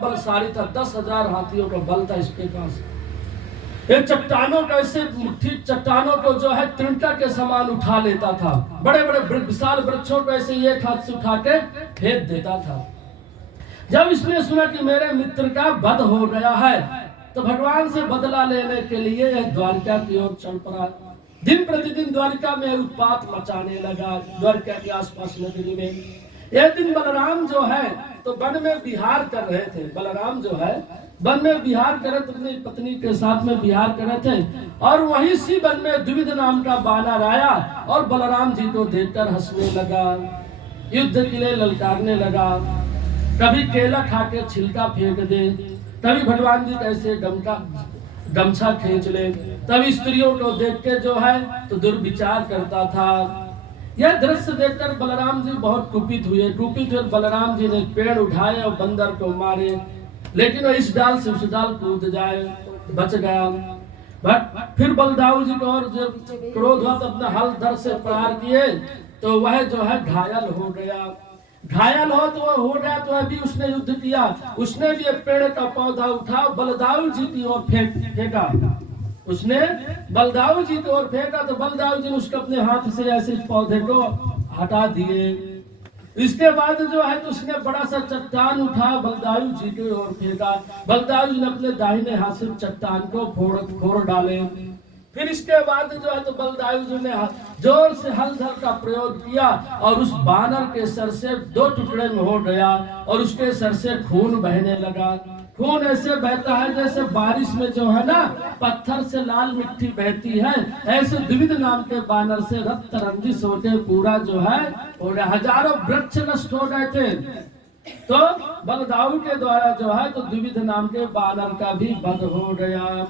बलशाली था, 10,000 हाथियों का बल था इसके पास। ये चट्टानों का ऐसे मुट्ठी चट्टानों को जो है तिनका के समान उठा लेता था, बड़े बड़े विशाल वृक्षों को ऐसे एक हाथ से उठा के फेंक देता था। जब इसने सुना कि मेरे मित्र का वध हो गया है तो भगवान से बदला लेने के लिए यह द्वारिका की ओर चल पड़ा। दिन प्रतिदिन द्वारिका में उत्पात मचाने लगा, द्वारिका के आसपास नगरी में। एक दिन बलराम जो है तो वन में विहार कर रहे थे। बलराम जो है वन में विहार करे तो अपनी पत्नी के साथ में विहार कर रहे थे, और वहीं सी वन में द्विविध नाम का बानर आया और बलराम जी को देखकर हंसने लगा, युद्ध के लिए ललकारने लगा। कभी केला खा के छिलका फेंक दे, कभी भगवान जी कैसे गमछा खींच ले, तभी स्त्रियों को देख के जो है तो दुर्विचार करता था। यह दृश्य देखकर बलराम जी बहुत कुपित हुए। बलराम जी ने पेड़ उठाए और बंदर को मारे, लेकिन वह इस डाल से उस डाल कूद जाए, बच गया। फिर बलदाऊ जी को और जब क्रोध हुआ तो अपना हल धर से प्रहार किए तो वह जो है घायल हो गया। घायल हो तो हो गया तो अभी उसने युद्ध किया, उसने भी एक पेड़ का पौधा उठा बलदाऊ जी की ओर फेंका। उसने बलदाऊ जी की ओर फेंका तो बलदाऊ जी ने उसको अपने हाथ से ऐसे पौधे को हटा दिए। इसके बाद जो है तो उसने बड़ा सा चट्टान उठा बलदाऊ जी की ओर फेंका। बलदाऊ जी ने अपने दाहिने हाथ से चट्टान को फोड़ डाले। फिर इसके बाद जो है तो बलदाऊ जी ने जोर से हलधर का प्रयोग किया और उस बानर के सर से 2 टुकड़े में हो गया और उसके सर से खून बहने लगा। खून ऐसे बहता है जैसे बारिश में जो है ना पत्थर से लाल मिट्टी बहती है, ऐसे द्विविध नाम के बानर से रक्त रंजित होके पूरा जो है और हजारों वृक्ष नष्ट हो गए थे। तो बलदाऊ के द्वारा जो है तो द्विविध नाम के बानर का भी वध हो गया।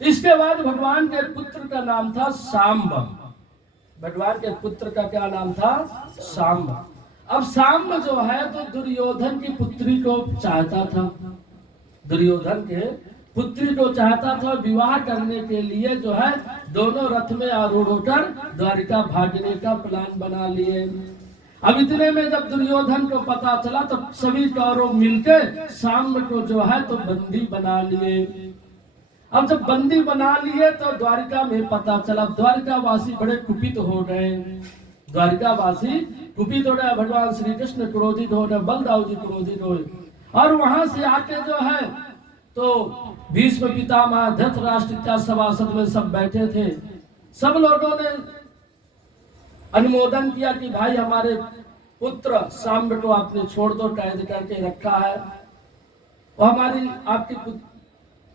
इसके बाद भगवान के पुत्र का नाम था सांब। भगवान के पुत्र का क्या नाम था? सांब। अब सांब जो है तो दुर्योधन की पुत्री को चाहता था, दुर्योधन के पुत्री को चाहता था। विवाह करने के लिए जो है दोनों रथ में आरूढ़ होकर द्वारिका भागने का प्लान बना लिए। अब इतने में जब दुर्योधन को पता चला तो सभी कौरव मिलकर सांब को जो है तो बंदी बना लिए। अब जब बंदी बना लिए तो द्वारिका में पता चला, द्वारिकावासी बड़े कुपित हो गए। द्वारिकावासी कुपित हो गए, भगवान श्री कृष्ण क्रोधित हो गए, बलदाऊ जी क्रोधित हो गए। और वहां से आके जो है तो भीष्म पितामह धृतराष्ट्र इत्यादि सभासद में सब बैठे थे। सब लोगों ने अनुमोदन किया कि भाई हमारे पुत्र सांब को आपने छोड़ दो, कैद करके रखा है, और हमारी आपकी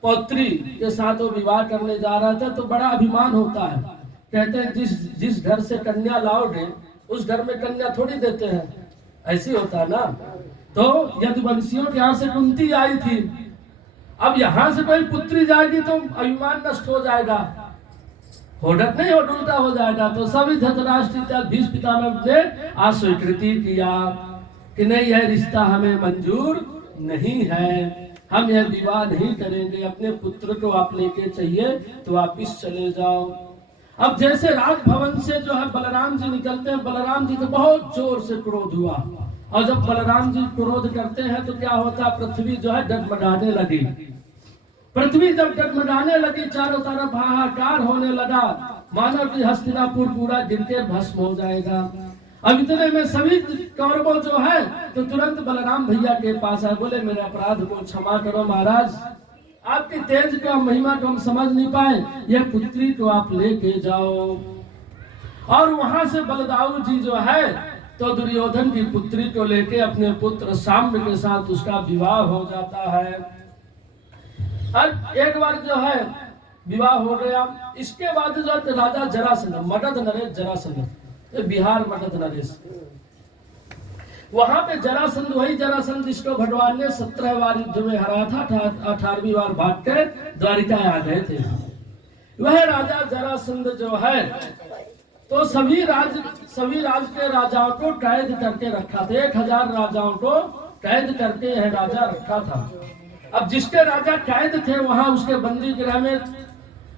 पौत्री के साथ वो विवाह करने जा रहा था। तो बड़ा अभिमान होता है, कहते हैं जिस घर से कन्या लाओगे उस घर में कन्या थोड़ी देते हैं, ऐसी होता है ना। तो यदुवंशियों के यहाँ से कुंती आई थी, अब यहाँ से कोई पुत्री जाएगी तो अभिमान नष्ट हो जाएगा, होडक नहीं और उल्टा हो जाएगा। तो सभी धृतराष्ट्र भीष्म पितामह ने अस्वीकृति किया कि नहीं, यह रिश्ता हमें मंजूर नहीं है, हम यह विवाह नहीं करेंगे, अपने पुत्र को आप लेके चाहिए तो वापिस चले जाओ। अब जैसे राजभवन से जो है बलराम जी निकलते हैं, बलराम जी को बहुत जोर से क्रोध हुआ, और जब बलराम जी क्रोध करते हैं तो क्या होता, पृथ्वी जो है डगमगाने लगी। पृथ्वी जब डगमगाने लगी, चारों तरफ हाहाकार होने लगा, मानो कि हस्तिनापुर पूरा गिर के भस्म हो जाएगा। अब इतने में सभी कौरवों जो है तो तुरंत बलराम भैया के पास आए, बोले मेरे अपराध को क्षमा करो महाराज, आपकी तेज को महिमा को हम समझ नहीं पाए, यह पुत्री को आप लेके जाओ। और वहां से बलदाऊ जी जो है तो दुर्योधन की पुत्री को लेके अपने पुत्र सांब के साथ उसका विवाह हो जाता है। और एक बार जो है विवाह हो गया, इसके बाद जो है राजा जरासंध, मगध नरेश जरासंध, बिहार मगध नरेश, वहां पे जरासंध, वही जरासंध जिसको भगवान ने 17 बार युद्ध में हराया था, 18वीं बार भाग के द्वारिका आ गए थे। वह राजा जरासंध जो है तो सभी राज के राजाओं को कैद करके रखा था, 1000 राजाओं को कैद करके यह राजा रखा था। अब जिसके राजा कैद थे वहां उसके बंदी गृह में,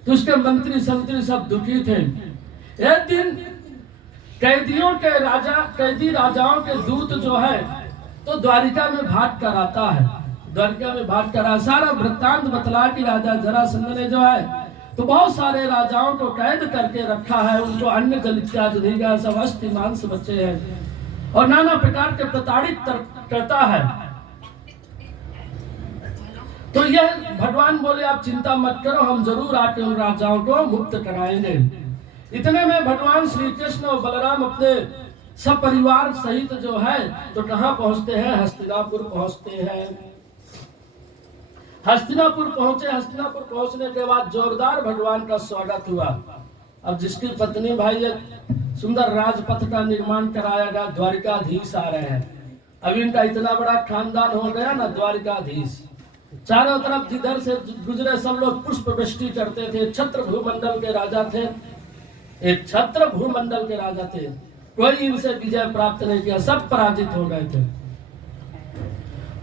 तो उसके मंत्री संतरी सब दुखी थे। एक दिन कैदी राजाओं के दूत जो है तो द्वारिका में भाग कर आता है। द्वारिका में भाग कर सारा वृत्तांत बतला कि राजा जरासंध ने जो है तो बहुत सारे राजाओं को कैद करके रखा है, उनको अन्न जल इत्यादि नहीं गया, सब अस्थि मांस बचे हैं और नाना प्रकार के प्रताड़ित करता है। तो यह भगवान बोले आप चिंता मत करो, हम जरूर आके उन राजाओं को मुक्त कराएंगे। इतने में भगवान श्री कृष्ण और बलराम अपने सब परिवार सहित जो है तो कहाँ पहुंचते हैं, हस्तिनापुर पहुंचते हैं। हस्तिनापुर पहुंचे। हस्तिनापुर पहुंचने के बाद जोरदार भगवान का स्वागत हुआ। अब जिसकी पत्नी भाई एक सुंदर राजपथ का निर्माण कराया गया, द्वारिकाधीश आ रहे हैं। अब इनका इतना बड़ा खानदान हो गया ना, द्वारिकाधीश चारों तरफ जिधर से गुजरे सब लोग पुष्प वृष्टि करते थे। छत्र भूमंडल के राजा थे, एक छत्र भूमंडल के राजा थे, कोई इनसे विजय प्राप्त नहीं किया, सब पराजित हो गए थे।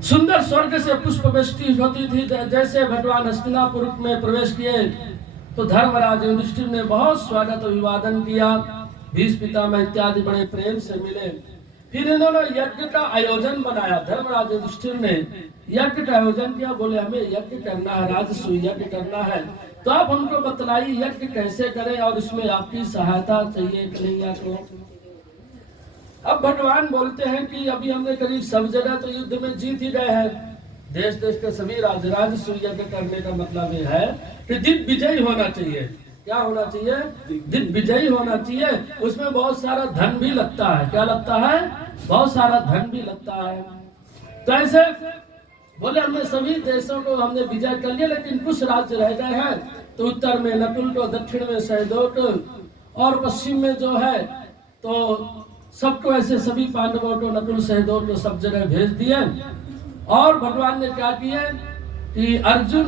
सुंदर स्वर्ग से पुष्प वृष्टि होती थी। जैसे भगवान हस्तिनापुर में प्रवेश किए तो धर्मराज युधिष्ठिर ने बहुत स्वागत अभिवादन किया, भीष्म पितामह इत्यादि बड़े प्रेम से मिले। फिर इन्होंने यज्ञ का आयोजन बनाया। धर्मराज युधिष्ठिर ने यज्ञ का आयोजन किया, बोले हमें यज्ञ करना है, राजसूय यज्ञ करना है, तो आप हमको बतलाइए यज्ञ कैसे करें और इसमें आपकी सहायता चाहिए कि नहीं आपको। अब भगवान बोलते हैं कि अभी हमने करीब सब जगह तो युद्ध में जीत ही गए हैं, देश देश के सभी राजसूय यज्ञ करने का मतलब ये है कि दिग्विजय विजयी होना चाहिए। क्या होना चाहिए? दिग्विजयी विजयी होना चाहिए। उसमें बहुत सारा धन भी लगता है। क्या लगता है? बहुत सारा धन भी लगता है। तो ऐसे बोले हमने सभी देशों को हमने विजय कर लिया, लेकिन कुछ राज्य रह गए हैं। तो उत्तर में नकुल को, दक्षिण में सहदेव और पश्चिम में जो है तो सबको ऐसे सभी पांडवों को, नकुल सहदेव को सब जगह भेज दिए। और भगवान ने क्या किए कि अर्जुन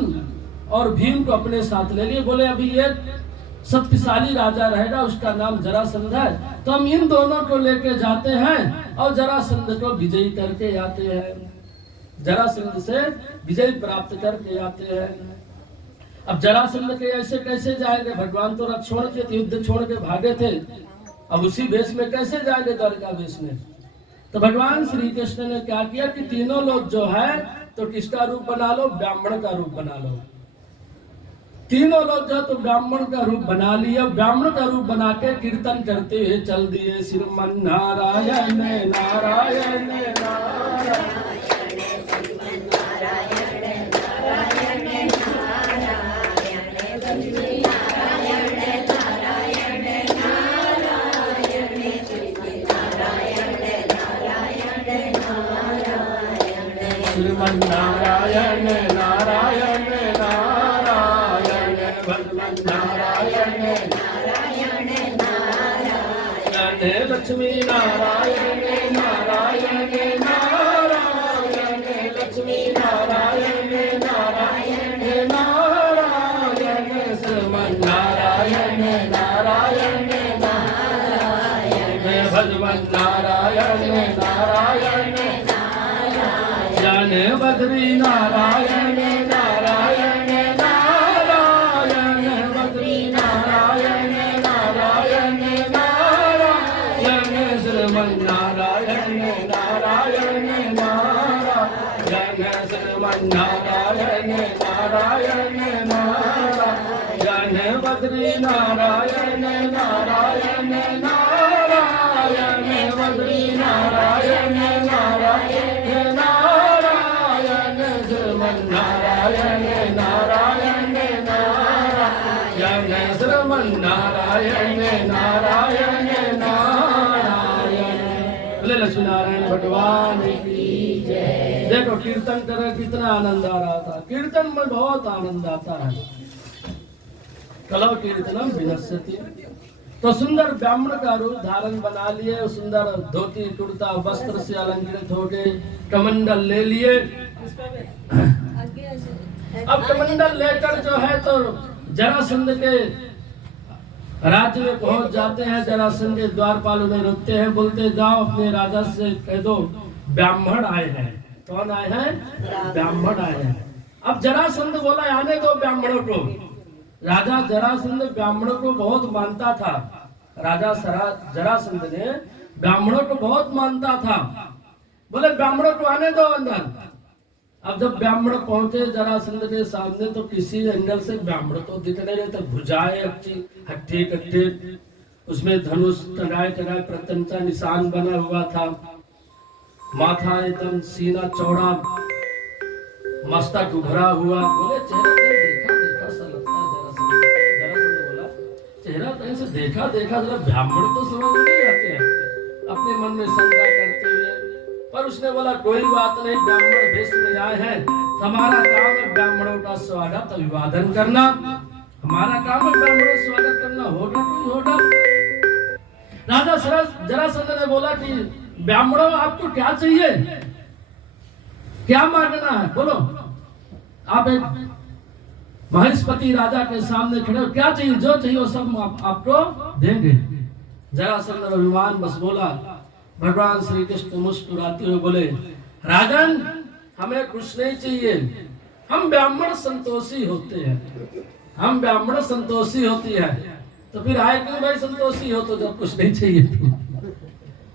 और भीम को अपने साथ ले लिए। बोले अभी ये शक्तिशाली राजा रहेगा, उसका नाम जरासंध है, तो हम इन दोनों को लेके जाते हैं और जरासंध को विजयी करके आते हैं, जरासंध से विजय प्राप्त करके आते हैं। अब जरासंध के ऐसे कैसे जाएंगे? भगवान तो रथ छोड़ के युद्ध छोड़ के भागे थे, अब उसी वेश में कैसे जाएंगे द्वारिका वेश में? तो भगवान श्री कृष्ण ने क्या किया कि तीनों लोग जो है तो किसका रूप बना लो? ब्राह्मण का रूप बना लो। तीनों लोग जो तो ब्राह्मण का रूप बना लिया। ब्राह्मण का रूप बना के कीर्तन करते हुए चल दिए, श्रीमन नारायण नारायण नारायण। श्रीमन नारायण नारायण नारायण, भगवान नारायण नारायण नारायण, लक्ष्मी नारायण नारायण नारायण, लक्ष्मी नारायण नारायण नारायण, श्रीमन नारायण नारायण नारायण, भगवान नारायण नारायण बद्री नारायण नारायण नारायण, बद्री नारायण नारायण नारायण, श्रीमन नारायण नारायण नारायण, श्रीमन नारायण नारायण नारायण, बद्री नारायण नारायण नारायण, बद्री नारायण नारायण नारायण, नारायण नारायण नारायण, श्रीमन नारायण नारायण नारायण। बोले लक्ष्मी नारायण भगवान की जय। देखो कीर्तन कर कितना आनंद आ रहा था। कीर्तन में बहुत आनंद आता है। कलव कीर्तनम विनश्यति। तो सुंदर ब्राह्मण का रूप धारण बना लिए, सुंदर धोती कुर्ता वस्त्र से अलंकृत हो गए, कमंडल ले लिए। अब कमंडल लेकर जो है तो जरासंध के राज्य में पहुंच जाते हैं। जरासंध के द्वारपाल उन्हें रोकते हैं, बोलते जाओ अपने राजा से कह दो ब्राह्मण आए हैं। कौन आए हैं? ब्राह्मण आए हैं। अब जरासंध बोला आने दो ब्राह्मणों को। राजा जरासंध ब्राह्मणों को बहुत मानता था। राजा जरासंध ने ब्राह्मणों को बहुत मानता था। बोले ब्राह्मणों को आने दो अंदर। अब जब ब्राह्मण पहुंचे जरासंध के सामने तो किसी एंगल से ब्राह्मण तो दिख नहीं रहे थे। भुजाएं अच्छी हट्टी कट्टी, उसमें धनुष टंगाए टंगाए प्रत्यंचा निशान बना हुआ था, माथा एकदम सीना चौड़ा, मस्तक उभरा हुआ। बोले चेहरा देखा देखा सा लगता है जरासंध। जरासंध बोला चेहरा कहीं से देखा देखा, जरा ब्राह्मण तो समझ नहीं आते हैं, अपने मन में शंका करते हुए। पर उसने बोला कोई बात नहीं, ब्राह्मण भेष में आए हैं, हमारा काम है ब्राह्मणों का स्वागत अभिवादन करना, हमारा काम है ब्राह्मणों का स्वागत करना, होगा कोई होगा। राजा जरासंध ने बोला कि ब्राह्मणों आपको क्या चाहिए, क्या मांगना है, बोलो। आप एक महेशपति राजा के सामने खड़े हो, क्या चाहिए, जो चाहिए वो सब आपको देंगे। जरासंध अभिमान बस बोला। भगवान श्री कृष्ण मुस्कुराते हुए बोले राजन हमें कुछ नहीं चाहिए, हम ब्राह्मण संतोषी होते हैं, हम ब्राह्मण संतोषी होती है। तो फिर आए क्यों भाई संतोषी हो तो जब कुछ नहीं चाहिए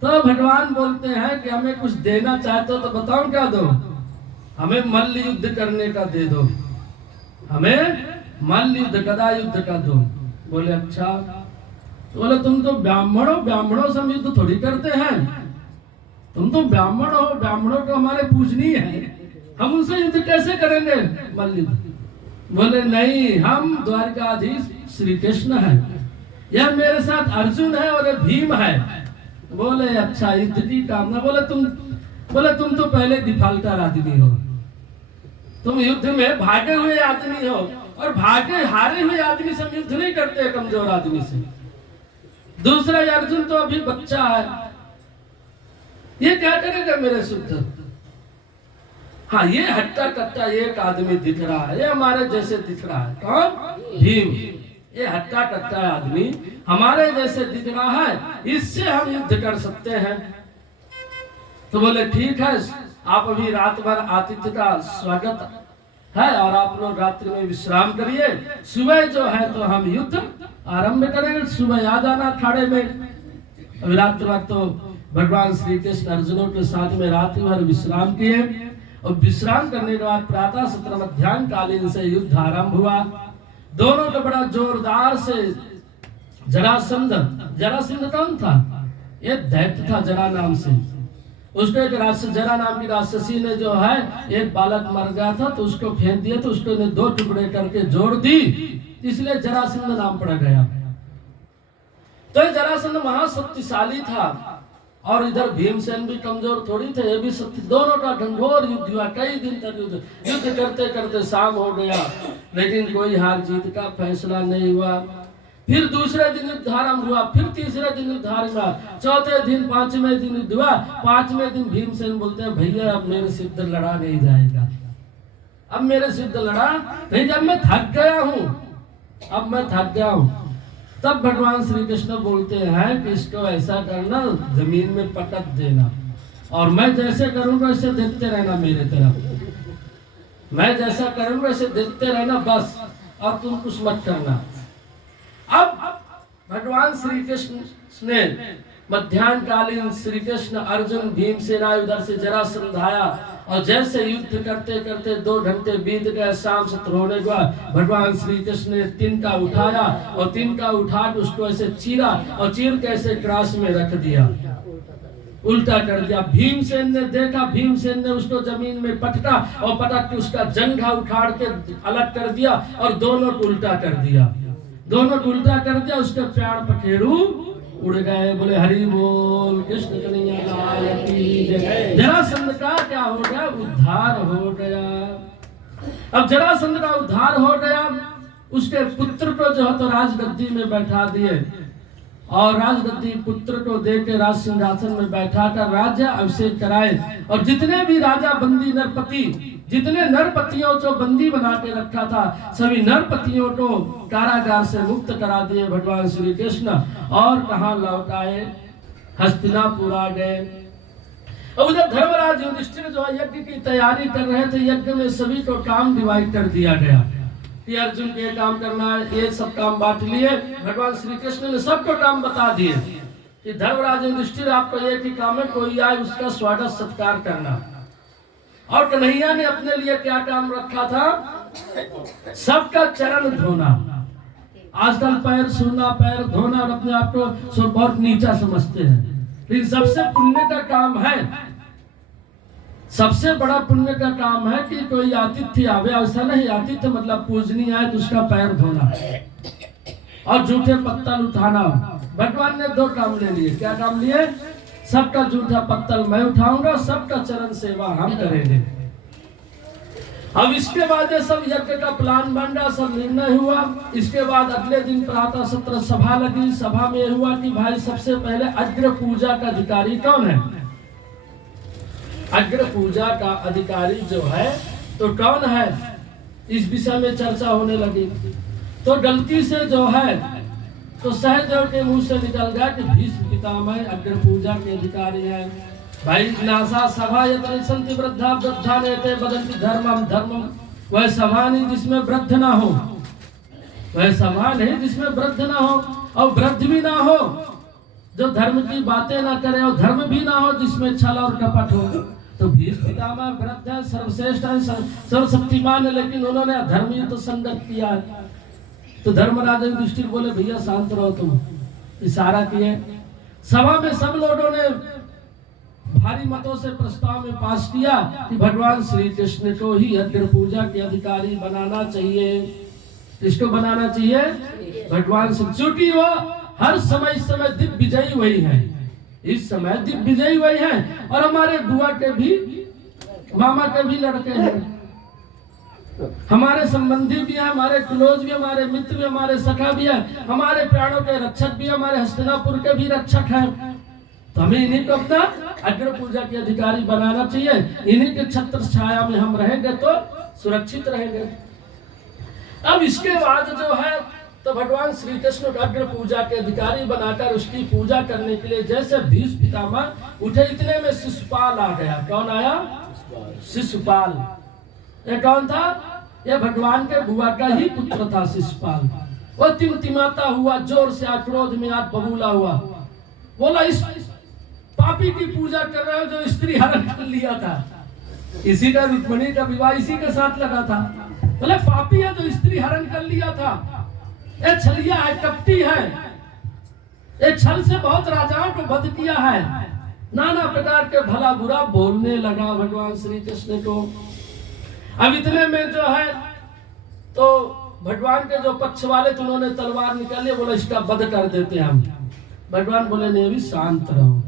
तो भगवान बोलते हैं कि हमें कुछ देना चाहते हो तो बताओ क्या दो, हमें मल्ल युद्ध करने का दे दो, हमें मल्ल युद्ध गदा युद्ध का दो। बोले अच्छा। तो बोले तुम तो ब्राह्मण हो, ब्राह्मणों से हम युद्ध थोड़ी करते हैं, तुम तो ब्राह्मण हो, ब्राह्मणों को हमारे पूजनीय है, हम उनसे युद्ध कैसे करेंगे मल्ल युद्ध। बोले नहीं, हम द्वारकाधीश श्री कृष्ण है, यह मेरे साथ अर्जुन है और भीम है। बोले अच्छा युद्ध की कामना। बोले तुम तो पहले डिफाल्टर आदमी हो, तुम युद्ध में भागे हुए आदमी हो, और भागे हारे हुए आदमी से युद्ध नहीं करते, कमजोर आदमी से। दूसरा अर्जुन तो अभी बच्चा है, ये क्या करेगा मेरे शुद्ध। हाँ ये हट्टा कट्टा एक आदमी दिख रहा है, ये हमारे जैसे दिख रहा है, कौन, भीम। ये हट्टा कट्टा आदमी हमारे जैसे दिख रहा है, इससे हम युद्ध कर सकते हैं। तो बोले ठीक है, आप अभी रात भर आतिथ्य का स्वागत है और आप लोग रात्रि में विश्राम करिए, सुबह जो है तो हम युद्ध आरंभ करेंगे, सुबह आ जाना अखाड़े में। अभी रात भर तो भगवान श्री कृष्ण अर्जुनों के साथ में रात्रि भर विश्राम किए, और विश्राम करने के बाद प्रातः सत्र मध्याह्न कालीन से युद्ध आरंभ हुआ। दोनों को बड़ा जोरदार से जरासंध कौन था, ये दैत्य था जरा नाम से। उसको एक जरा नाम की राक्षसी ने जो है एक बालक मर गया था तो उसको फेंक दिया, तो उसको ने दो टुकड़े करके जोड़ दी, इसलिए जरासंध नाम पड़ गया। तो जरासंध महाशक्तिशाली था, और इधर भीमसेन भी कमजोर थोड़ी थे, ये भी शक्ति। दोनों का घंघोर युद्ध हुआ, कई दिन तक युद्ध करते करते शाम हो गया, लेकिन कोई हार जीत का फैसला नहीं हुआ। फिर दूसरे दिन युद्ध आरंभ हुआ, फिर तीसरे दिन युद्ध आरंभ हुआ, चौथे दिन पांचवें दिन युद्ध हुआ। पांचवें दिन भीमसेन बोलते हैं भैया अब मेरे से युद्ध लड़ा नहीं जाएगा, अब मेरे से युद्ध लड़ा नहीं, जब मैं थक गया हूँ, अब मैं थक गया हूँ। तब भगवान श्री कृष्ण बोलते हैं कि इसको ऐसा करना, जमीन में पटक देना, और मैं जैसे करूंगा ऐसे देखते रहना मेरे तरफ, मैं जैसा करूंगा ऐसे देखते रहना बस, और तुम कुछ मत करना। अब भगवान श्री कृष्ण ने मध्याह्न कालीन श्री कृष्ण अर्जुन भीमसेन उधर से जरासंध आया, और जैसे युद्ध करते करते 2 घंटे बीत गए, शाम सत्र होने के बाद भगवान श्री कृष्ण ने तिनका उठाया, और तिनका उठा के उसको ऐसे चीरा, और चीर के ऐसे क्रास में रख दिया, उल्टा कर दिया। भीमसेन ने देखा, भीमसेन ने उसको जमीन में पटका, और पटक के उसका जंघा उखाड़ के अलग कर दिया, और दोनों को उल्टा कर दिया, दोनों को उल्टा कर दिया। उसके पैर पखेरु उड़ गए। बोले हरि बोल, कृष्ण कन्हैया लाल की जय। जरासंध का क्या हो गया, उद्धार हो गया। अब जरासंध का उद्धार हो गया, उसके पुत्र को जो है तो राजगद्दी में बैठा दिए, और राजगद्दी पुत्र को देके राज सिंहासन में बैठा कर राज्य अभिषेक कराए, और जितने भी राजा बंदी नरपति, जितने नरपतियों को बंदी बना के रखा था, सभी नरपतियों को कारागार से मुक्त करा दिए भगवान श्री कृष्ण, और कहाँ लौट आए, हस्तिनापुर आ गए। और उधर धर्मराज युधिष्ठिर जो यज्ञ की तैयारी कर रहे थे, यज्ञ में सभी को काम डिवाइड कर दिया गया कि अर्जुन के काम करना है, ये सब काम बांट लिए। भगवान श्री कृष्ण ने सबको काम बता दिए, कि धर्मराज युधिष्ठिर आपको एक ही काम है, कोई आए उसका स्वागत सत्कार करना। और कन्हैया ने अपने लिए क्या काम रखा था? सबका चरण धोना। आजकल पैर छूना, पैर धोना और अपने आप को बहुत नीचा समझते हैं, लेकिन सबसे पुण्य का काम है, सबसे बड़ा पुण्य का काम है कि कोई आतिथ्य आवे, ऐसा नहीं आतिथ्य मतलब पूजनीय आए तो उसका पैर धोना और जूठे पत्तल उठाना। भगवान ने दो काम ले लिए। क्या काम लिए? सबका जूठा पत्तल मैं उठाऊंगा, सबका चरण सेवा हम करेंगे। अब इसके बाद ये सब यज्ञ का प्लान बन रहा, सब निर्णय हुआ। इसके बाद अगले दिन प्रातः सत्र सभा लगी। सभा में हुआ कि भाई सबसे पहले अग्र पूजा का अधिकारी कौन है? अग्र पूजा का अधिकारी जो है तो कौन है, इस विषय में चर्चा होने लगी। तो गलती से जो है तो सहदेव के मुंह से निकल गया कि भीष्म पितामह अग्र पूजा के अधिकारी हैं। भाई नासा सभा यत्र सन्ति वृद्धा वृद्धा नेते बदन्ति धर्मम धर्मम, वह सभा नहीं जिसमें वृद्ध ना हो, वह सभा नहीं जिसमें वृद्ध ना हो और वृद्ध भी ना हो जो धर्म की बातें ना करे, और धर्म भी ना हो जिसमें छल और कपट हो। तो भीष्म पितामह वृद्ध है, सर्वश्रेष्ठ है, सर्वशक्तिमान है, लेकिन उन्होंने अधर्मी तो संगत किया है। तो धर्मराज युधिष्ठिर बोले भैया शांत रहो, तुम इशारा किए। सभा में सब लोगों ने भारी मतों से प्रस्ताव में पास किया कि भगवान श्री कृष्ण को ही अग्र पूजा के अधिकारी बनाना चाहिए। किसको बनाना चाहिए? भगवान श्री, क्योंकि वो हर समय इस समय दिव्य विजयी वही है, इस समय दिव्य विजयी वही है। और हमारे बुआ के भी, मामा के भी लड़के हैं, हमारे संबंधी भी है, हमारे क्लोज भी, हमारे मित्र भी, हमारे सखा भी है, हमारे प्राणों के रक्षक भी, हमारे हस्तिनापुर के भी रक्षक हैं। तो हमें इन्हीं को अपना अग्र पूजा के अधिकारी बनाना चाहिए। इन्हीं के छत्र छाया में हम रहेंगे तो सुरक्षित रहेंगे। अब इसके बाद जो है तो भगवान श्री कृष्ण को अग्र पूजा के अधिकारी बनाकर उसकी पूजा करने के लिए जैसे भीष्म पितामह उठे, इतने में शिशुपाल आ गया। कौन आया? शिशुपाल। ये कौन था? ये भगवान के बुआ का ही पुत्र था शिशुपाल। वो तिमतिमाता हुआ, जोर से क्रोध में आग बबूला हुआ, बोला इस पापी की पूजा कर रहे हो जो स्त्री हरण कर लिया था। इसी का रुक्मिणी का विवाह इसी के साथ लगा था। बोले पापी है जो स्त्री हरण कर लिया था, ये छलिया है, कपटी है, ये छल से बहुत राजाओं को वध किया है। नाना प्रकार के भला बुरा बोलने लगा भगवान श्री कृष्ण को। अब इतने में जो है तो भगवान के जो पक्ष वाले थे उन्होंने तलवार निकाली, बोला इसका वध कर देते हैं हम। भगवान बोले नहीं, अभी शांत रहो,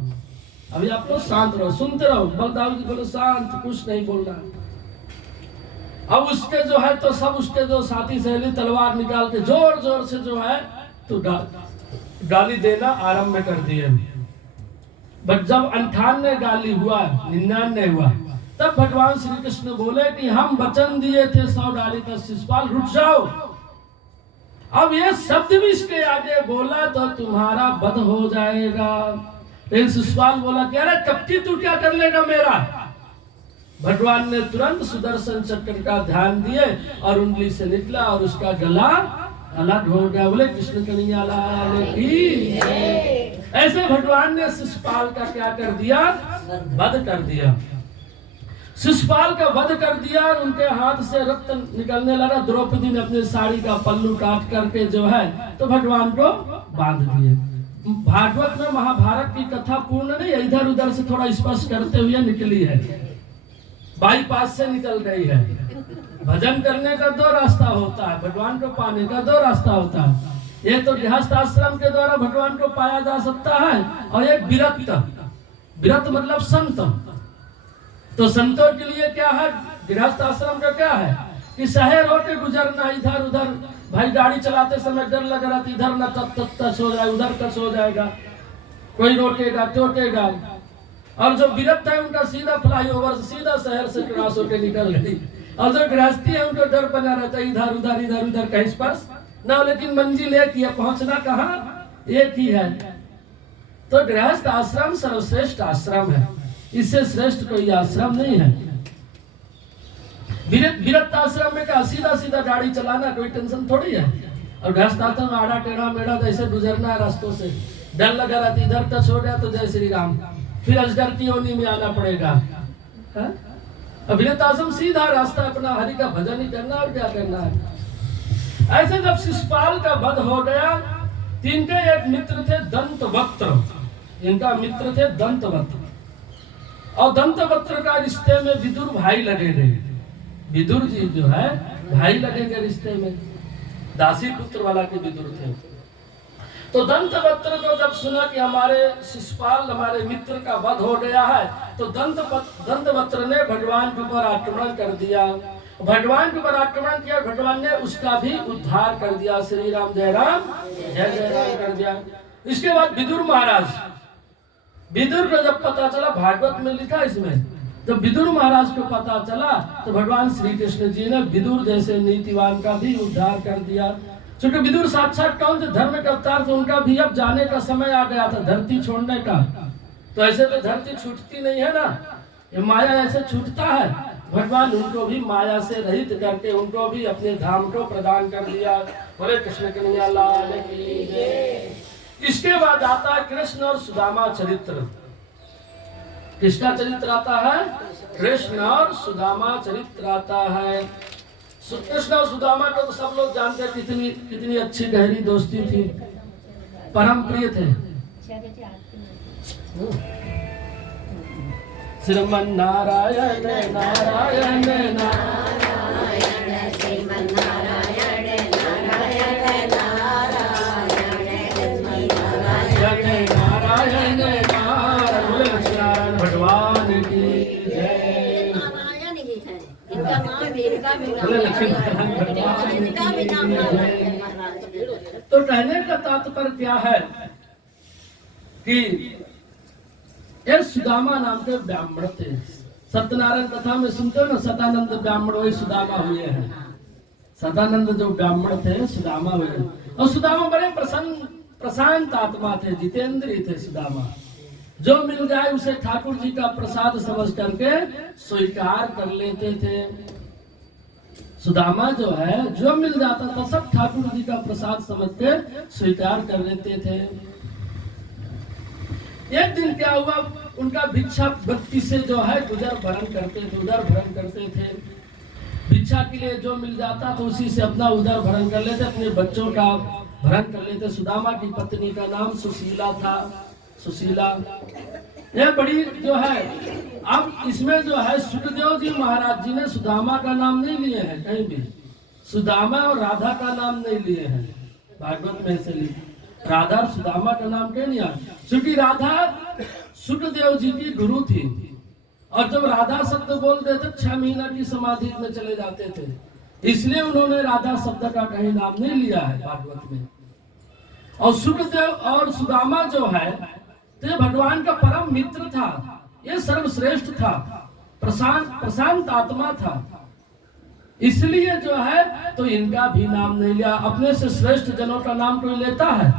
अभी आप लोग शांत रहो, सुनते रहो। बलदाऊ जी बोले शांत, कुछ नहीं बोल रहा। अब उसके जो है तो सब उसके जो साथी सहेली तलवार निकाल के जोर जोर से जो है तो गाली देना आरंभ कर दिए। बट जब 98 गाली हुआ, 99 हुआ, तब भगवान श्री कृष्ण बोले कि हम वचन दिए थे 100 गाली का, शिशुपाल रुक जाओ। अब ये शब्द भी इसके आगे बोला तो तुम्हारा वध हो जाएगा। लेकिन शिशुपाल बोला कि अरे कपटी तू क्या कर लेगा मेरा। भगवान ने तुरंत सुदर्शन चक्र का ध्यान दिए और उंगली से निकला और उसका गला अलग हो गया। बोले कृष्ण कन्हैया लाल की। ऐसे भगवान ने शिशुपाल का क्या कर दिया? वध कर दिया। शिशुपाल का वध कर दिया, उनके हाथ से रक्त निकलने लगा। द्रौपदी ने अपने साड़ी का पल्लू काट करके जो है तो भगवान को बांध दिए। भागवत में महाभारत की कथा पूर्ण नहीं, इधर उधर से थोड़ा स्पर्श करते हुए निकली है, बाईपास से निकल गई है। भजन करने का दो रास्ता होता है, भगवान को पाने का दो रास्ता होता है। एक तो गृहस्थ आश्रम के द्वारा भगवान को पाया जा सकता है और एक विरक्त। विरक्त मतलब संत। तो संतों के लिए क्या है? गृहस्थ आश्रम का क्या है कि शहर होके गुजरना, इधर उधर। भाई गाड़ी चलाते समय डर लग रहा था इधर न टच हो जाए, उधर टच हो जाएगा, कोई रोकेगा टोकेगा। और जो विरक्त है उनका सीधा फ्लाईओवर से सीधा शहर से क्रॉस होकर निकल गई। और जो गृहस्थी है उनको डर बना रहता है इधर उधर कहीं स्पर्श ना। लेकिन मंजिल एक ही है, पहुंचना कहाँ? एक ही है। तो गृहस्थ आश्रम सर्वश्रेष्ठ आश्रम है, इससे श्रेष्ठ कोई आश्रम नहीं है। विरक्त आश्रम में क्या सीधा सीधा गाड़ी चलाना कोई टेंशन थोड़ी है। और गृहस्थ आश्रम में आड़ा टेढ़ा मेढ़ा जैसे गुजरना है रास्तों से, डर लगा रहता, इधर टच हो गया तो जय श्री राम, फिर अजगर की योनि में आना पड़ेगा। अभिनेता आश्रम सीधा रास्ता, अपना हरि का भजन ही करना और क्या करना है। ऐसे जब शिशुपाल का वध हो गया, इनके एक मित्र थे दंतवक्त्र, इनका मित्र थे दंतवक्त्र, और दंतवक्त्र का रिश्ते में विदुर भाई लगे गए। विदुर जी जो है भाई लगे गए रिश्ते में, दासी पुत्र वाला के विदुर थे। तो दंतवक्त्र को जब सुना कि हमारे शिशुपाल हमारे मित्र का वध हो गया है, तो दंतवक्त्र ने भगवान के ऊपर आक्रमण कर दिया। भगवान के ऊपर आक्रमण किया, भगवान ने उसका भी उद्धार कर दिया। श्री राम जय राम जय जय राम कर दिया। इसके बाद विदुर महाराज, विदुर को जब पता चला, भागवत में लिखा इसमें, जब विदुर महाराज को पता चला तो भगवान श्री कृष्ण जी ने विदुर जैसे नीतिवान का भी उद्धार कर दिया। क्योंकि विदुर साक्षात कौन थे? धर्म के अवतार थे। उनका भी अब जाने का समय आ गया था, धरती छोड़ने का। तो ऐसे तो धरती छूटती नहीं है ना, ये माया ऐसे छूटता है। भगवान उनको भी माया से रहित करके उनको भी अपने धाम को प्रदान कर दिया। बोले कृष्ण कन्हैया लाल की जय। इसके बाद आता है कृष्ण और सुदामा चरित्र। किसका चरित्र आता है? कृष्ण और सुदामा चरित्र आता है। कृष्ण और सुदामा को तो सब लोग जानते हैं, कितनी कितनी अच्छी गहरी दोस्ती थी, परम प्रिय थे। श्रीमन नारायण नारायण नारायण, श्रीमन नारायण नारायण नारायण, नारायण नारायण, बोले लक्ष्मीनारायण भगवान की जय। नारायण ही है, इनका नाम इनका भी बोले लक्ष्मीनारायण भगवान की जय। तो कहने का तात्पर्य क्या है कि ये सुदामा नाम के ब्राह्मण थे। सत्यनारायण कथा में सुनते हो ना, सदानंद ब्राह्मण वही सुदामा हुए हैं। सदानंद जो ब्राह्मण थे सुदामा हुए। और सुदामा बड़े प्रशांत आत्मा थे, जितेंद्रिय थे सुदामा। जो मिल जाए उसे ठाकुर जी का प्रसाद समझ करके स्वीकार कर लेते थे। सुदामा जो है, जो मिल जाता था सब ठाकुर जी का प्रसाद समझ के स्वीकार कर लेते थे। एक दिन क्या हुआ, उनका भिक्षा वृत्ति से जो है गुजर भरण करते थे, उदर भरण करते थे। भिक्षा के लिए जो मिल जाता तो उसी से अपना उदर भरण कर लेते, अपने बच्चों का भरण कर लेते। सुदामा की पत्नी का नाम सुशीला था। सुशीला यह बड़ी जो है, अब इसमें जो है सुखदेव जी महाराज जी ने सुदामा का नाम नहीं लिए हैं कहीं भी। सुदामा और राधा का नाम नहीं लिए हैं, भागवत में से लिए। राधा और सुदामा का नाम क्यों नहीं आया? क्योंकि राधा सुखदेव जी की गुरु थी, और जब राधा शब्द बोलते थे 6 महीना की समाधि में चले जाते थे, इसलिए उन्होंने राधा शब्द का कहीं नाम नहीं लिया है भागवत में। और सुखदेव और सुदामा जो है तो भगवान का परम मित्र था, ये सर्वश्रेष्ठ था, प्रशांत आत्मा था। इसलिए जो है तो इनका भी नाम नहीं लिया। अपने से श्रेष्ठ जनों का नाम कोई लेता है?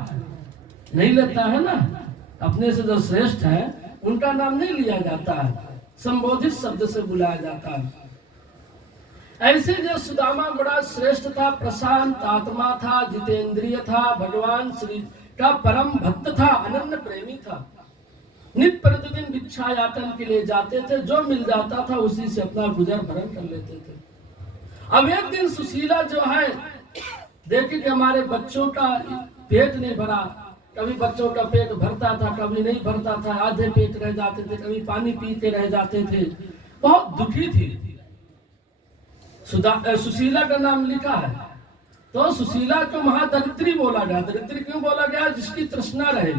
नहीं लेता है ना। अपने से जो श्रेष्ठ है उनका नाम नहीं लिया जाता है, संबोधित शब्द से बुलाया जाता है। ऐसे जो सुदामा बड़ा श्रेष्ठ था, प्रशांत आत्मा था, जितेंद्रिय था, भगवान श्री का परम भक्त था, अनन्य प्रेमी था। नित्य प्रतिदिन भिक्षा याचन के लिए जाते थे, जो मिल जाता था उसी से अपना गुजर भरण कर लेते थे। अब एक दिन सुशीला जो है देखी कि हमारे बच्चों का पेट नहीं भरा, कभी बच्चों का पेट भरता था, कभी नहीं भरता था, आधे पेट रह जाते थे, कभी पानी पीते रह जाते थे, बहुत दुखी थी। सुशीला का नाम लिखा है, तो सुशीला को महादरिद्री बोला गया। दरिद्री क्यों बोला गया? जिसकी तृष्णा रहे।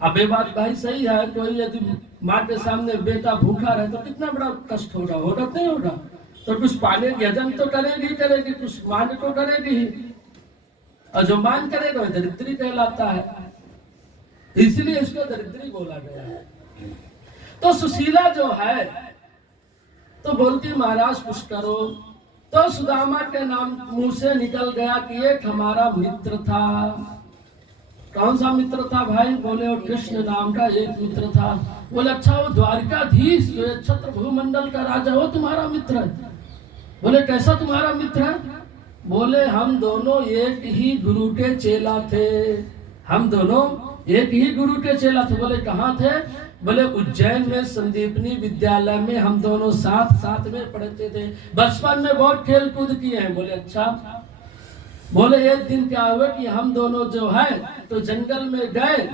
अब ये बात भाई सही है, कोई यदि माँ के सामने बेटा भूखा रहे तो कितना बड़ा कष्ट होगा, होगा नहीं होगा? तो कुछ पाने की हजम तो करेगी, कुछ मांग तो करेगी ही, और जो मांग करेगा वह दरिद्री कहलाता है, इसलिए इसको दरिद्री बोला गया है। तो सुशीला जो है तो बोलती महाराज कुछ करो। तो सुदामा के नाम मुंह से निकल गया कि एक हमारा मित्र था। कौन सा मित्र था भाई? बोले और कृष्ण नाम का एक मित्र था। बोले अच्छा, वो द्वारिकाधीश जो छत्र भूमंडल का राजा हो तुम्हारा मित्र है? बोले कैसा तुम्हारा मित्र है? बोले हम दोनों एक ही गुरु के चेला थे, हम दोनों एक ही गुरु के चेला थे। बोले कहाँ थे? बोले उज्जैन में संदीपनी विद्यालय में हम दोनों साथ साथ में पढ़ते थे, बचपन में बहुत खेल कूद किए हैं। बोले अच्छा। बोले एक दिन क्या हुआ कि हम दोनों जो है तो जंगल में गए,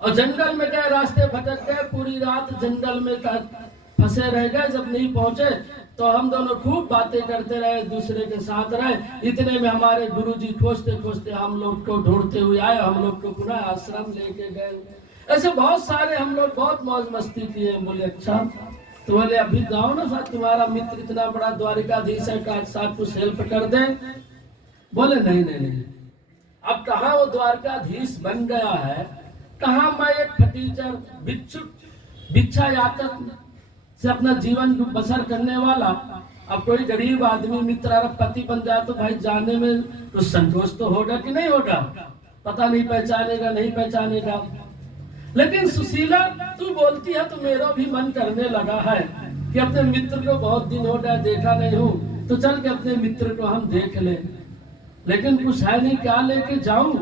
और जंगल में गए, रास्ते भटक गए, पूरी रात जंगल में फंसे रह गए। जब नहीं पहुंचे तो हम दोनों खूब बातें करते रहे, दूसरे के साथ रहे। इतने में हमारे गुरुजी खोजते खोजते हम लोग को ढूंढते हुए आए, हम लोग को पुनः आश्रम लेके गए। ऐसे बहुत सारे हम लोग बहुत मौज मस्ती किए। बोले अच्छा। तो बोले अभी जाओ ना साथ, तुम्हारा मित्र इतना बड़ा द्वारिकाधीश है, का साथ कुछ हेल्प कर दे। बोले नहीं नहीं नहीं, अब कहाँ वो द्वारकाधीश बन गया है, कहाँ मैं एक फटीचर भिक्षा याचक से अपना जीवन बसर करने वाला। अब कोई गरीब आदमी मित्र अरबपति बन जाए तो भाई जाने में तो संतोष तो होगा कि नहीं होगा? पता नहीं पहचानेगा नहीं पहचानेगा। लेकिन सुशीला तू बोलती है तो मेरा भी मन करने लगा है कि अपने मित्र को बहुत दिन हो गया देखा नहीं हूँ, तो चल के अपने मित्र को हम देख ले। लेकिन कुछ है नहीं, क्या लेके जाऊं?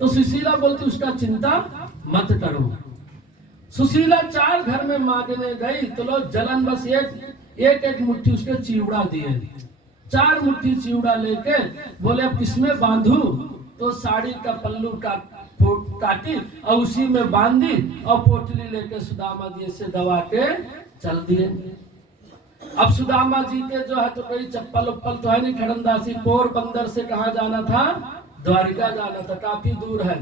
तो सुशीला बोलती उसका चिंता मत करो। सुशीला 4 घर में मांगने गई तो लोग जलन बस एक मुट्ठी उसके चिवड़ा दिए। 4 मुट्ठी चिवड़ा लेके बोले अब किसमें बांधू? तो साड़ी का पल्लू काटी और उसी में बांधी और पोटली लेके सुदामा जी से दबा के चल दिए। अब सुदामा जी के जो है तो कोई चप्पल उप्पल तो है नहीं, खड़ंदासी पोरबंदर से कहाँ जाना था? द्वारिका जाना था, काफी दूर है,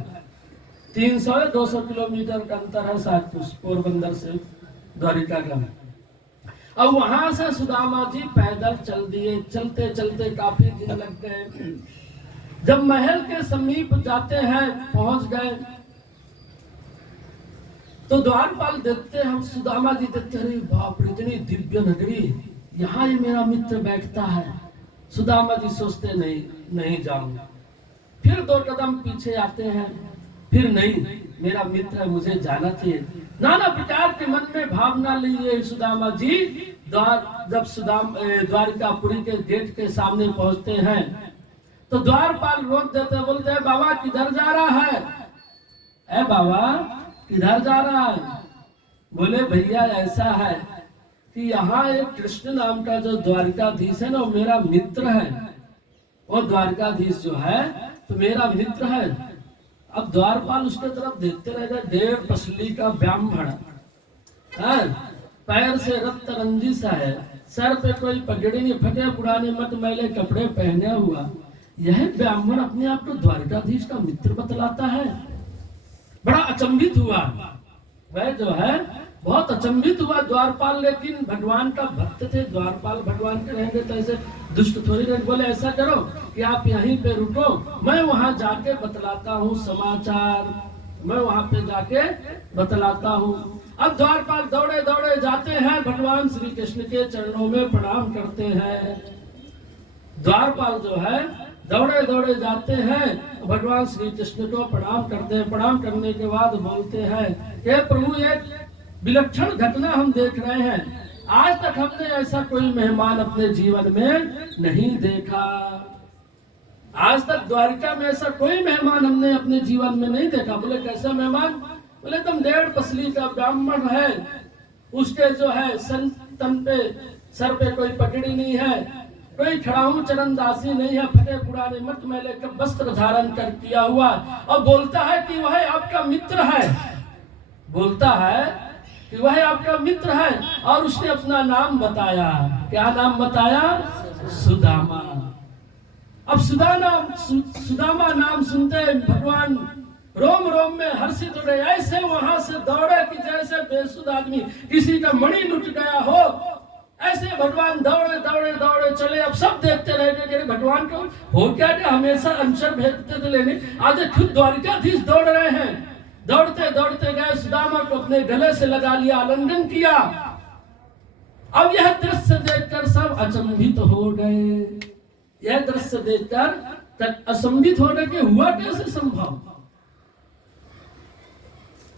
300 या 200 किलोमीटर का अंतर है शायद कुछ पोरबंदर से द्वारिका का। अब वहां से सुदामा जी पैदल चल दिए। चलते चलते काफी दिन लग गए। जब महल के समीप जाते हैं, पहुंच गए, तो द्वारपाल देखते हैं, हम सुदामा जी देखते हैं, बाप रे इतनी दिव्य नगरी, यहाँ ही मेरा मित्र बैठता है। सुदामा जी सोचते नहीं जाऊंगा। फिर 2 कदम पीछे आते हैं, फिर नहीं, मेरा मित्र है, मुझे जाना चाहिए। नाना प्रकार के मन में भावना लिए सुदामा जी जब द्वारिकापुरी के गेट के सामने पहुंचते हैं तो द्वारपाल रोक देते, बोलते हैं बाबा किधर जा रहा है? ए बाबा किधर जा रहा है? बोले भैया ऐसा है कि यहाँ एक कृष्ण नाम का जो द्वारिकाधीश है ना, वो मेरा मित्र है। वो द्वारिकाधीश जो है तो मेरा मित्र है। अब द्वारपाल उसके तरफ देखते रह गए। 1.5 पसली का ब्राह्मण है, पैर से रक्त रंजिश है, सर पे कोई पगड़ी नहीं, फटे पुराने मट मैले कपड़े पहने हुआ, यह ब्राह्मण अपने आप को द्वारिकाधीश का मित्र बतलाता है। बड़ा अचंभित हुआ वह जो है, बहुत अचंभित हुआ द्वारपाल। लेकिन भगवान का भक्त थे द्वारपाल, भगवान के रहेंगे तो ऐसे दुष्ट थोड़ी रहेंगे। बोले ऐसा करो कि आप यहीं पे रुको, मैं वहां जाके बतलाता हूँ समाचार, मैं वहां पे जाके बतलाता हूँ। अब द्वारपाल दौड़े दौड़े जाते हैं, भगवान श्री कृष्ण के चरणों में प्रणाम करते हैं। द्वारपाल जो है दौड़े दौड़े जाते हैं, भगवान श्री कृष्ण को प्रणाम करते हैं। प्रणाम करने के बाद बोलते हैं कि प्रभु एक विलक्षण घटना हम देख रहे हैं, आज तक हमने ऐसा कोई मेहमान अपने जीवन में नहीं देखा। आज तक द्वारिका में ऐसा कोई मेहमान हमने अपने जीवन में नहीं देखा। बोले कैसा मेहमान? बोले तुम 1.5 पसली का ब्राह्मण है, उसके जो है तन पे सर पे कोई पगड़ी नहीं है, कोई खड़ाऊ चरणदासी नहीं है, फटे पुराने मट मैले का वस्त्र धारण कर किया हुआ, और बोलता है कि वह आपका मित्र है। बोलता है कि वह आपका मित्र है, और उसने अपना नाम बताया। क्या नाम बताया? सुदामा। अब सुदामा नाम सुनते भगवान रोम रोम में हर्षित हो गए। ऐसे वहां से दौड़े कि जैसे बेसुध आदमी किसी का मणि लुट गया हो, ऐसे भगवान दौड़े दौड़े दौड़े चले। अब सब देखते रहे कि भगवान को हो क्या, हमेशा अंशर भेजते थे लेने, आज खुद द्वारिकाधीश दौड़ रहे हैं। दौड़ते दौड़ते गए, सुदामा को अपने गले से लगा लिया, आलिंगन किया। अब यह दृश्य देखकर सब अचंभित हो गए। यह दृश्य देखकर अचंभित होने के हुआ कैसे संभव?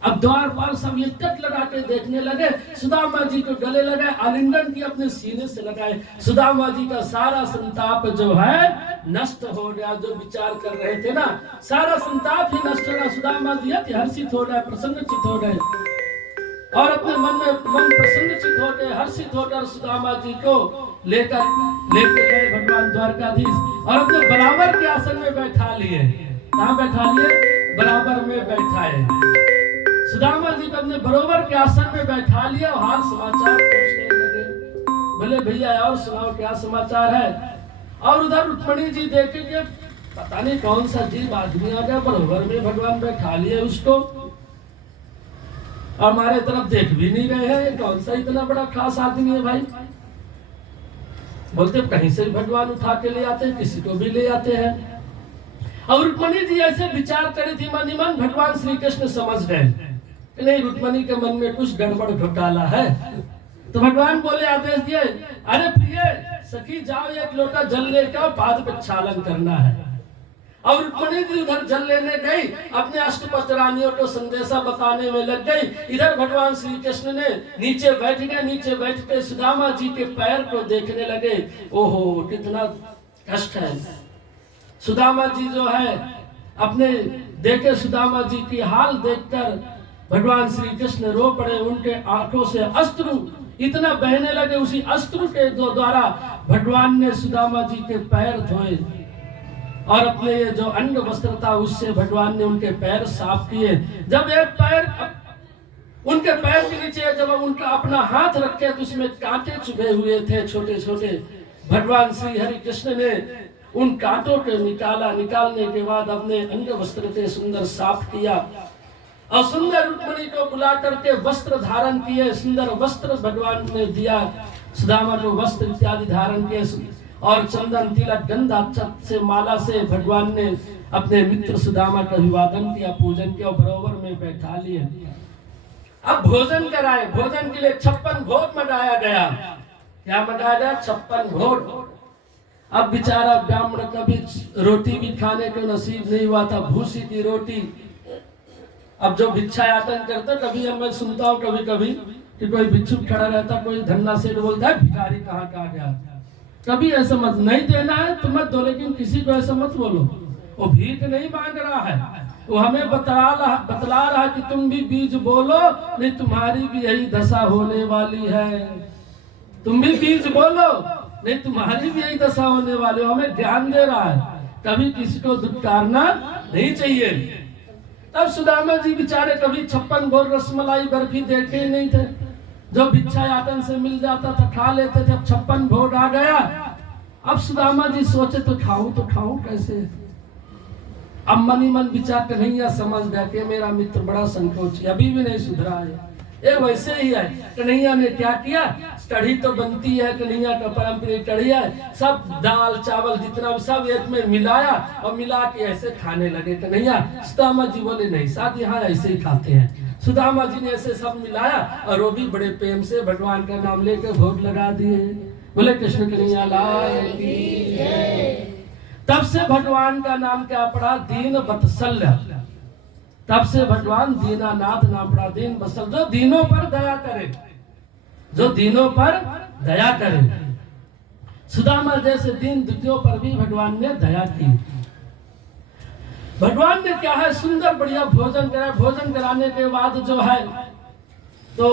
अब द्वारपाल सब ये टक लगा के देखने लगे, सुदामा जी को गले लगाए, आलिंगन की अपने सीने से लगाए। सुदामा जी का सारा संताप जो है नष्ट हो गया। जो विचार कर रहे थे ना, सारा संताप ही नष्ट हो गया। सुदामा जी अति हर्षित हो गए, प्रसन्नचित हो गए और अपने मन प्रसन्नचित हो गए, हर्षित होकर सुदामा जी को लेके गए भगवान द्वारकाधीश और अपने बराबर के आसन में बैठा लिए। कहाँ बैठा लिए? बराबर में बैठाए। सुदामा जी को अपने बरोबर के आसन में बैठा लिया और हाल समाचार पूछने लगे। बोले भैया और सुनाओ क्या समाचार है। और उधर रुक्मणी जी देखे कि पता नहीं कौन सा जीव आदमी आ गया, बरोबर में भगवान बैठा लिए उसको और हमारे तरफ देख भी नहीं रहे हैं, कौन सा इतना बड़ा खास आदमी है भाई। बोलते कहीं से भगवान उठा के ले आते हैं, किसी को भी ले आते हैं। और रुक्मणी जी ऐसे विचार करी थी मन ही मन, भगवान श्री कृष्ण समझ गए कि नहीं रुक्मणी के मन में कुछ गड़बड़ घोटाला है। तो भगवान बोले, आदेश दिए, अरे प्रिय सखी जाओ एक लोटा जल लेकर पाद प्रक्षालन करना है। और रुक्मणी जी उधर जल लेने गई, अपने अष्टपत्र रानियों को संदेशा बताने में लग गई। इधर भगवान श्री कृष्ण ने नीचे बैठ गए, नीचे बैठ के सुदामा जी के पैर को देखने लगे। ओहो कितना कष्ट है। सुदामा जी जो है अपने देखे, सुदामा जी की हाल देखकर भगवान श्री कृष्ण रो पड़े। उनके आंखों से अश्रु इतना बहने लगे, उसी अश्रु के द्वारा भगवान ने सुदामा जी के पैर धोए और अपने ये जो अंग वस्त्र था उससे भगवान ने उनके पैर साफ किए। जब एक पैर उनके पैर के नीचे जब उनका अपना हाथ रखे तो उसमें कांटे चुभे हुए थे छोटे छोटे। भगवान श्री हरि कृष्ण ने उन कांटों को निकाला, निकालने के बाद अपने अंग वस्त्र से सुंदर साफ किया और सुंदर रुक्मणी को बुला करके वस्त्र धारण किए। सुंदर वस्त्र भगवान ने दिया, सुदामा को वस्त्र इत्यादि धारण किए और चंदन तिलक गंधा अक्षत से माला से भगवान ने अपने मित्र सुदामा का अभिवादन किया, पूजन किया और बरोबर में बैठा लिए। अब भोजन कराए, भोजन के लिए 56 भोग मनाया गया। क्या मनाया गया? 56 भोग। अब बेचारा ब्राह्मण कभी रोटी भी खाने को नसीब नहीं हुआ था, भूसी की रोटी। अब जो भिक्षा याचन करते, कभी मैं सुनता हूँ कभी कभी कि कोई भिक्षुक खड़ा रहता, कोई धन्ना सेठ बोलता है भिखारी कहाँ का गया। कभी ऐसा मत, नहीं देना है तो मत दो, लेकिन किसी को ऐसा मत बोलो। वो भीख नहीं मांग रहा है, वो हमें बतला रहा कि तुम भी बीज बोलो, नहीं तुम्हारी भी यही दशा होने वाली है। तुम भी बीज बोलो, नहीं तुम्हारी भी यही दशा होने वाली हो। हमें ध्यान दे रहा है, कभी किसी को दुत्कारना नहीं चाहिए। तब सुदामा जी बेचारे कभी 56 भोग रसमलाई बर्फी देखे ही नहीं थे। जो भिक्षा यातन से मिल जाता था खा लेते थे। अब 56 भोग आ गया। अब सुदामा जी सोचे तो खाऊं कैसे। अब मन ही मन विचार कन्हैया समझ गया कि मेरा मित्र बड़ा संकोची, अभी भी नहीं सुधरा है। ये वैसे ही है। कन्हैया ने क्या किया, कढ़ी तो बनती है, कन्हैया का पारंपरिक कढ़ी है, सब दाल चावल जितना भी सब एक में मिलाया और मिला के ऐसे खाने लगे कन्हैया। सुदामा जी बोले नहीं साहब यहाँ ऐसे ही खाते हैं। सुदामा जी ने ऐसे सब मिलाया और वो भी बड़े प्रेम से भगवान का नाम लेकर भोग लगा दिए। बोले कृष्ण कन्हैया लाल की जय। तब से भगवान का नाम क्या पड़ा? दीन वत्सल्य। तब से भगवान दीनानाथ नाम पड़ा, दीन वत्सल, जो दीनों पर दया करे, जो दीनों पर दया करे। सुदामा जैसे दीन दुखियों पर भी भगवान ने दया की। भगवान ने क्या है सुंदर बढ़िया भोजन कराया। भोजन कराने के बाद जो है तो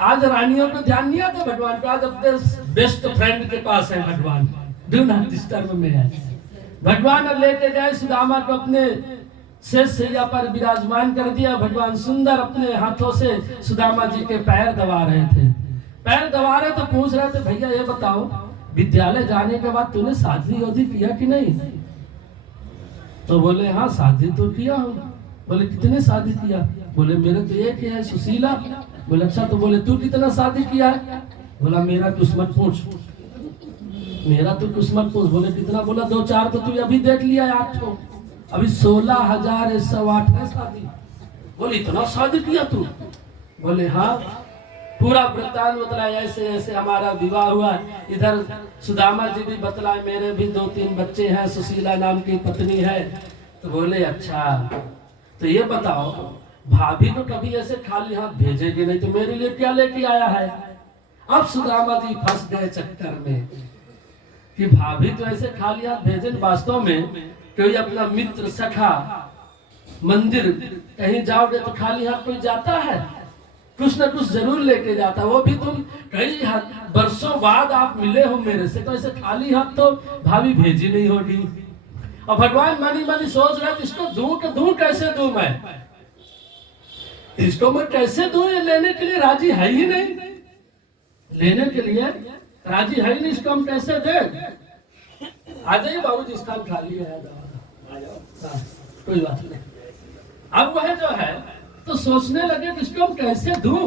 आज रानियों को ध्यान नहीं आता भगवान को। आज अपने बेस्ट फ्रेंड के पास है भगवान, डू नॉट डिस्टर्ब में है। भगवान लेके गए सुदामा को, अपने शेष सैया पर विराजमान कर दिया। भगवान सुंदर अपने हाथों से सुदामा जी के पैर दबा रहे थे। पैर दबा रहे तो पूछ रहे थे भैया ये बताओ विद्यालय जाने के बाद तूने शादी वादी किया कि नहीं? तो बोले हाँ शादी तो किया हूँ। बोले कितने शादी किया? बोले मेरे तो एक ही है सुशीला। बोले अच्छा, तो बोले तू कितना शादी किया है? बोला मेरा किस्मत पूछ, मेरा तो किस्मत पूछ। बोले कितना? बोला 2-4 तो तू अभी देख लिया 8 को, अभी 16,108 है शादी। बोले इतना शादी किया तू? बोले हाँ। पूरा वृत्तांत बतलाया, ऐसे ऐसे हमारा विवाह हुआ। इधर सुदामा जी भी बतलाए मेरे भी 2-3 बच्चे हैं, सुशीला नाम की पत्नी है। तो बोले अच्छा, तो ये बताओ भाभी तो कभी ऐसे खाली हाथ भेजेगी नहीं, तो मेरे लिए क्या लेके आया है। अब सुदामा जी फंस गए चक्कर में कि भाभी तो ऐसे खाली हाथ भेजे। वास्तव में कोई अपना मित्र सखा मंदिर कहीं जाओगे तो खाली हाथ कोई जाता है, कुछ ना कुछ जरूर लेके जाता। वो भी तुम कई वर्षों बाद आप मिले हो मेरे से, तो ऐसे खाली हाथ तो भाभी भेजी नहीं होगी। और भगवान मनी मनी सोच रहे इसको दूं कैसे दूं मैं, इसको मैं कैसे दूं, ये लेने के लिए राजी है ही नहीं, लेने के लिए राजी है ही नहीं, इसको हम कैसे दे। आ जाइए बाबूजी, स्थान खाली है, आ जाओ, कोई बात नहीं। अब वह जो है तो सोचने लगे कि इसको हम कैसे दूं,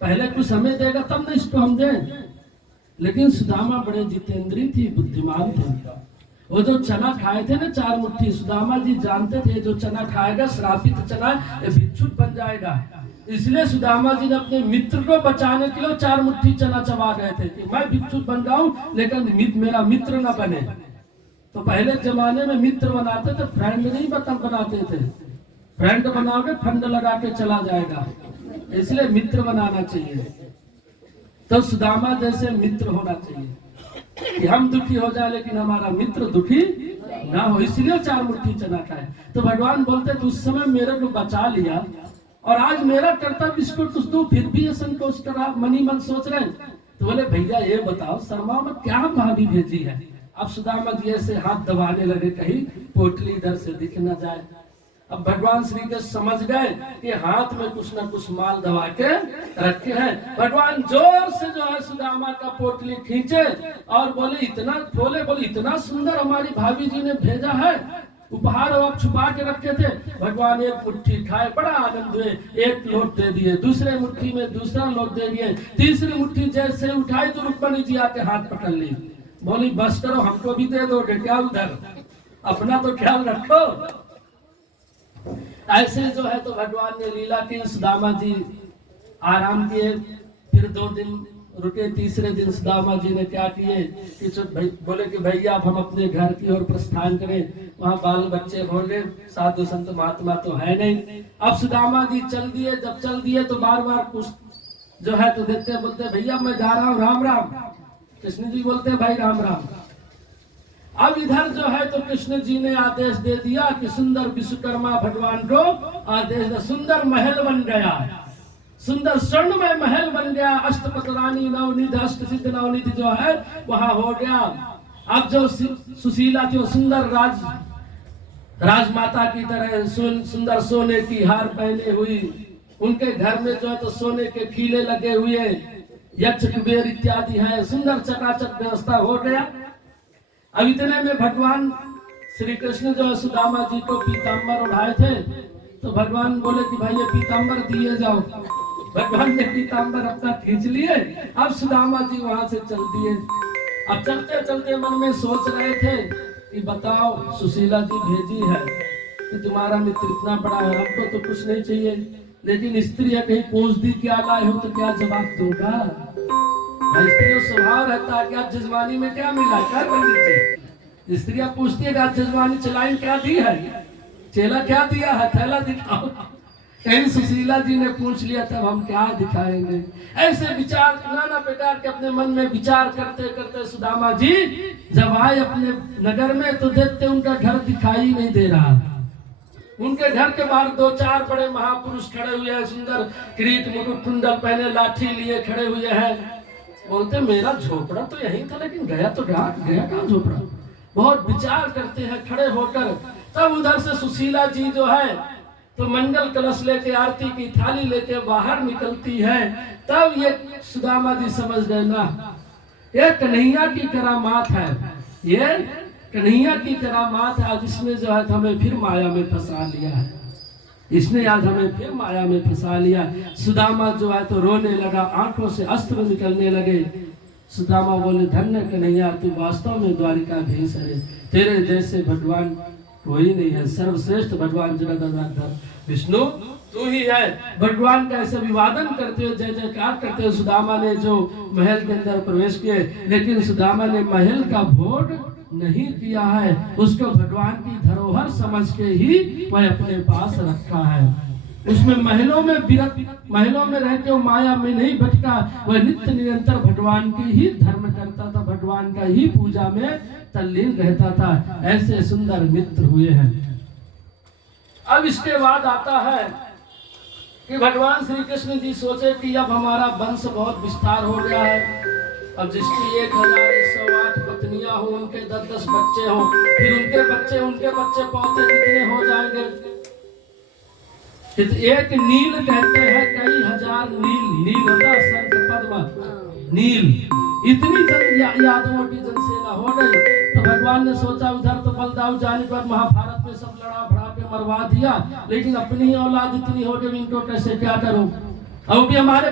पहले कुछ समय देगा तब ना इसको हम दें। लेकिन सुदामा बड़े जितेंद्री थी, बुद्धिमान थे। वो जो चना खाए थे ना 4 मुट्ठी, सुदामा जी जानते थे जो चना खाएगा श्रापित चना भिक्षुक बन जाएगा। इसलिए सुदामा जी ने अपने मित्र को बचाने के लिए 4 मुट्ठी चना चबा गए थे कि मैं भिक्षुक बन जाऊं लेकिन मेरा मित्र न बने। तो पहले जमाने में मित्र बनाते थे, फ्रेंड नहीं बनाते थे। फ्रेंड बनाओगे फंड लगा के चला जाएगा, इसलिए मित्र बनाना चाहिए। तो सुदामा जैसे मित्र होना चाहिए कि हम दुखी हो जाए लेकिन हमारा मित्र दुखी ना हो, इसलिए 4 मुट्ठी चना खाए। तो भगवान बोलते तो उस समय मेरे को बचा लिया और आज मेरा कर्तव्य इसको कुछ दूं, फिर भी ये संकोच करा, मनी मन सोच रहे। तो बोले भैया ये बताओ शर्मा में क्या भाभी भेजी है। अब सुदामा जी ऐसे हाथ दबाने लगे कहीं पोटली इधर से दिख न जाए। अब भगवान श्री कृष्ण समझ गए कि हाथ में कुछ ना कुछ माल दबा के रखे हैं। भगवान जोर से जो है सुदामा का पोटली खींचे और बोले इतना सुंदर हमारी भाभी जी ने भेजा है, उपहार आप छुपा के रखे थे। भगवान एक मुट्ठी खाए, बड़ा आनंद हुए, एक लोट दे दिए, दूसरे मुट्ठी में दूसरा लोट दे दिए, तीसरी मुट्ठी जैसे उठाई तो रुक्मणी जी आके हाथ पकड़ ली, बोली बस करो हमको भी दे दो, क्या उधर अपना तो ख्याल रखो। ऐसे जो है तो भगवान ने लीला की। सुदामा जी आराम किए, फिर 2 दिन रुके, तीसरे दिन सुदामा जी ने क्या किए कि बोले कि भैया अब हम अपने घर की ओर प्रस्थान करें, वहाँ बाल बच्चे होंगे, साधु संत महात्मा तो है नहीं। अब सुदामा जी चल दिए, जब चल दिए तो बार बार कुछ जो है तो देखते बोलते भैया मैं जा रहा हूँ, राम राम। कृष्ण जी बोलते भाई राम राम। अब इधर जो है तो कृष्ण जी ने आदेश दे दिया कि सुंदर विश्वकर्मा भगवान को आदेश दे, सुंदर महल बन गया, सुंदर स्वर्णमय महल बन गया, अष्टपटरानी नवनिधि अष्ट सिद्ध नवनिधि जो है वहां हो गया। अब जो सुशीला जो सुंदर राजमाता की तरह सुंदर सोने की हार पहने हुई, उनके घर में जो है तो सोने के खीले लगे हुए, यक्ष कुबेर इत्यादि है, सुंदर चकाचक व्यवस्था हो गया। अब इतने में भगवान श्री कृष्ण जो सुदामा जी को पीताम्बर उठाए थे, तो भगवान बोले कि भाई ये पीताम्बर दिए जाओ। भगवान ने पीताम्बर अपना खींच लिए। अब सुदामा जी वहां से चल दिए। अब चलते चलते मन में सोच रहे थे कि बताओ सुशीला जी भेजी है कि तुम्हारा मित्र इतना बड़ा है, हमको तो कुछ नहीं चाहिए, लेकिन स्त्री है कहीं पूछ दी क्या लाए हो तो क्या जवाब दूंगा। स्त्रियों स्वभाव रहता है कि आज जजमानी में क्या मिला, क्या कर लीजिए। स्त्रियां पूछती है आज जजमानी चलाई क्या दी है, चेला क्या दिया है, थैला दिखाओ। कहीं सुशीला जी ने पूछ लिया तब हम क्या दिखाएंगे। ऐसे विचार नाना प्रकार के अपने मन में विचार करते करते सुदामा जी जब आए अपने नगर में तो देखते उनका घर दिखाई नहीं दे रहा। उनके घर के बाहर 2-4 बड़े महापुरुष खड़े हुए हैं, सुंदर किरीट मुकुट कुंडल पहने लाठी लिए खड़े हुए हैं। बोलते मेरा झोपड़ा तो यही था लेकिन गया कहाँ झोपड़ा। बहुत विचार करते हैं खड़े होकर। तब उधर से सुशीला जी जो है तो मंगल कलश लेके आरती की थाली लेके बाहर निकलती है। तब ये सुदामा जी समझ गए ना ये कन्हैया की करामात है, ये कन्हैया की करामात है। जिसने जो है हमें फिर माया में फंसा लिया है, इसने आज हमें फिर माया में फंसा लिया। सुदामा जो है तो रोने लगा, आंखों से अस्त्र निकलने लगे। सुदामा बोले धन्य कन्हैया तू वास्तव में द्वारिकाधीश है, तेरे जैसे भगवान कोई नहीं है, सर्वश्रेष्ठ भगवान जगन्नाथ विष्णु तू ही है। भगवान का ऐसे अभिवादन करते हुए जय जयकार करते हुए सुदामा ने जो महल के अंदर प्रवेश किए, लेकिन सुदामा ने महल का भोग नहीं किया है, उसको भगवान की धरोहर समझ के ही वह अपने पास रखा है। उसमें महलों में रह के वो माया में नहीं भटका, वह नित्य निरंतर भगवान की ही धर्म करता था, भगवान का ही पूजा में तल्लीन रहता था। ऐसे सुंदर मित्र हुए हैं। अब इसके बाद आता है कि भगवान श्री कृष्ण जी सोचे कि अब हमारा वंश बहुत विस्तार हो गया है, अब जिसकी 1108 पत्नियां हो, उनके 10-10 बच्चे हो, फिर उनके बच्चे पौधे कितने हो जाएंगे। एक नील कहते हैं कई हजार नील होता संत पद्म नील, इतनी यादवों की जनसेना हो गई। तो भगवान ने सोचा उधर तो बलदाऊ जाने के बाद महाभारत में सब लड़ा भड़ा के मरवा दिया, लेकिन अपनी ही औलाद इतनी हो गई, इनको कैसे क्या करूं। अब भी हमारे